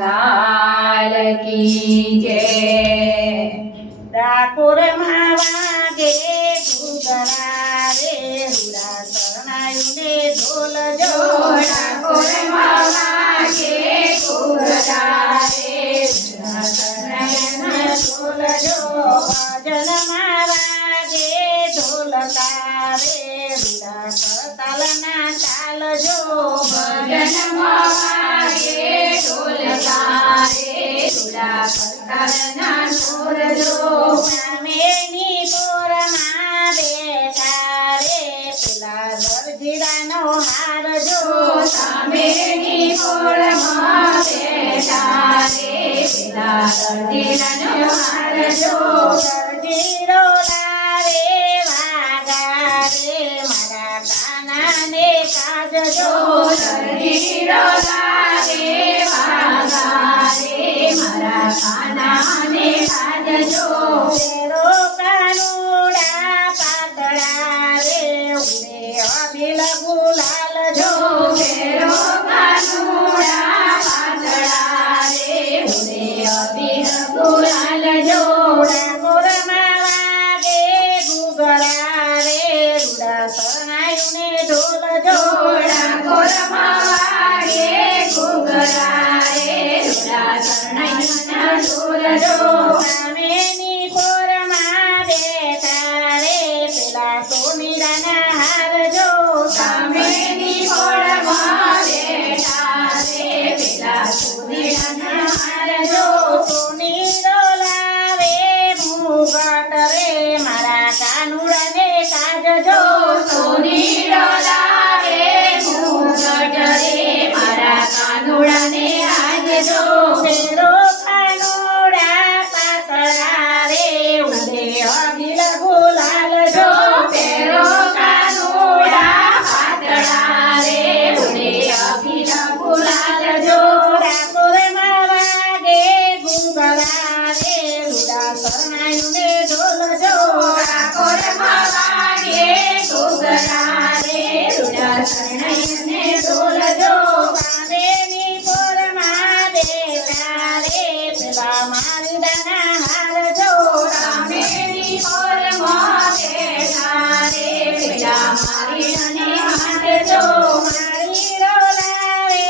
લાલ કી જય. ડાકોરમાં વાગે ઘૂઘરા રે રૂડા શરણાયુને ઢોલ જો. ડાકોરમાં વાગે ઘૂઘરા રે રૂડા શરણાયુને ઢોલ જો. ભજનમાં વાગે ઢોલકા રે રૂડા કરતાલના તાલ જો. ભજનમાં વાગે ઢોલકા રે રૂડા કરતાલના ઢોલ જો. સામેની પોરમાં બેઠા રે પેલા દરજીડાનો હાર જો. સામેની પોળમાં બેઠા રે પેલા દરજીડાનો હાર જો. દરજીડો લાવે વાગા રે મારા કાનાને કાજજો. દરજીડો લાવે વાગા રે મારા કાનાને કાજજો. તેરો કાનુડા પાતળા રે ઉડે અભિલ ગુલાલ જો. ઘેરો કાનુડા પાતળા રે ઉડે અબીર ગુલાલ જો. ડાકોરમાં વાગે ઘૂઘરા રે રૂડા શરણાયુને ઢોલ જો. ડાકોરમાં વાગે ઘૂઘરા રે રૂડા શરણાઈના ઢોલ જો. સામેની પોરમાં બેઠા રે પેલા સોનીડાના હાર જો. સામેની પોળમાં બેઠા રે પેલા સુરીડાના હાર જો. સોનીડો લાવે મુગટ રે મારા કાનુડાને કાજજો. સોનીડો લાવે મુગટ રે મારા કાનુડાને આજજો. તેરો કાનુડા પાતળા રે ઉડે અભિલ ગુલાલ જો. પેરો કાનુડા પાતળા રે ઉડે અભિલ ગુલાલ જો. ડાકોરમાં વાગે ઘૂઘરા રે રૂડા શરણાયુને ઢોલ જો. ડાકોરમાં વાગે ઘૂઘરા રે રૂડા શરણાઈને ઢોલ જો. સામેની પોરમાં બેઠા રે પેલા મારીદાના હાર જો. સામેની પોળમાં બેઠા રે પેલા મારીને હાથજો. મારીડો લાવે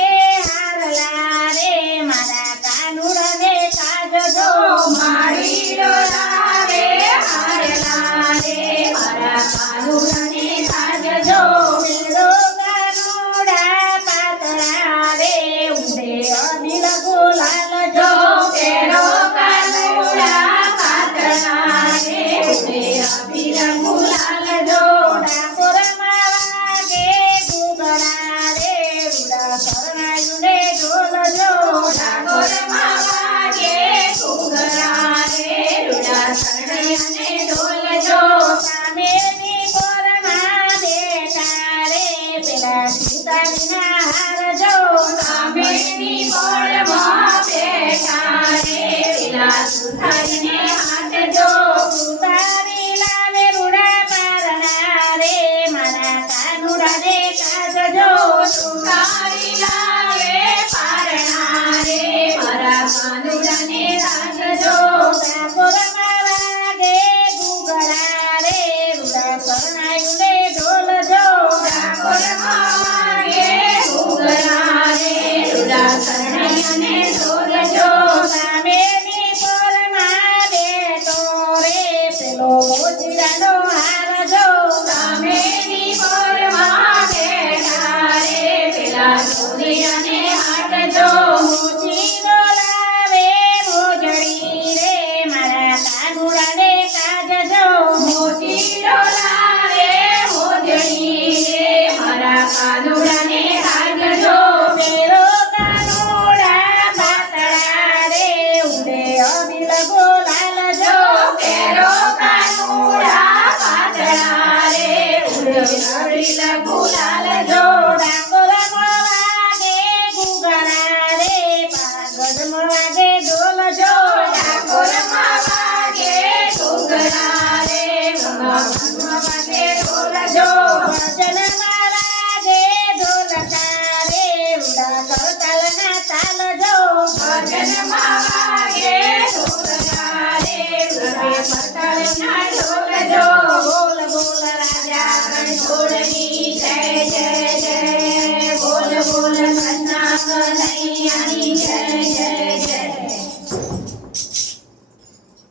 હારલા રે મારા કાનુડાને કાજજો. મારીડો લાવે હારલા રે મારા કાનુડાને કાજજો. પેલો કાનુડા પાતળા રે ઉડે અભિલ ગુલાલ જો. પેલો કાનુડા પાતળા રે ઉડે અબીર ગુલાલ જો. ડાકોરમાં વાગે ઘૂઘરા રે રૂડા શરણાયુને ઢોલ જો. ડાકોરમાં વાગે ઘૂઘરા રે રૂડા શરણાઈને ઢોલ જો. સામેની પોરમાં બેઠા રે પેલા સીતાજીના હાર જો. સામેની પોળમાં બેઠા રે પેલા સુથારીને હાથજો. સુતારી લાવે રૂડા પારણા રે મારા કાનુડાને કાજજો. સુથારી લાવે પારણા રે મારા કાનુડાને રાખજો. ડાકોરમાં વાગે ઘૂઘરા રે રૂડા શરણાયુને ઢોલ જો. ડાકોરમાં વાગે ઘૂઘરા રે રૂડા શરણાઈને ઢોલ જો. સામેની પોરમાં બેઠો રે પેલો મોજીડાનો હાર જો. સામેની પોળમાં બેઠા રે પેલા સુરીડાને હાથજો. મોજીડો લાવે મોજડી રે મારા કાનુડાને કાજજો. મોતીડો લાવે મોજડી રે મારા કાનુડાને હાથજો. પેલો કાનુડા પરતળના ઢોલ જો બોલ બોલ રાજા રણછોડની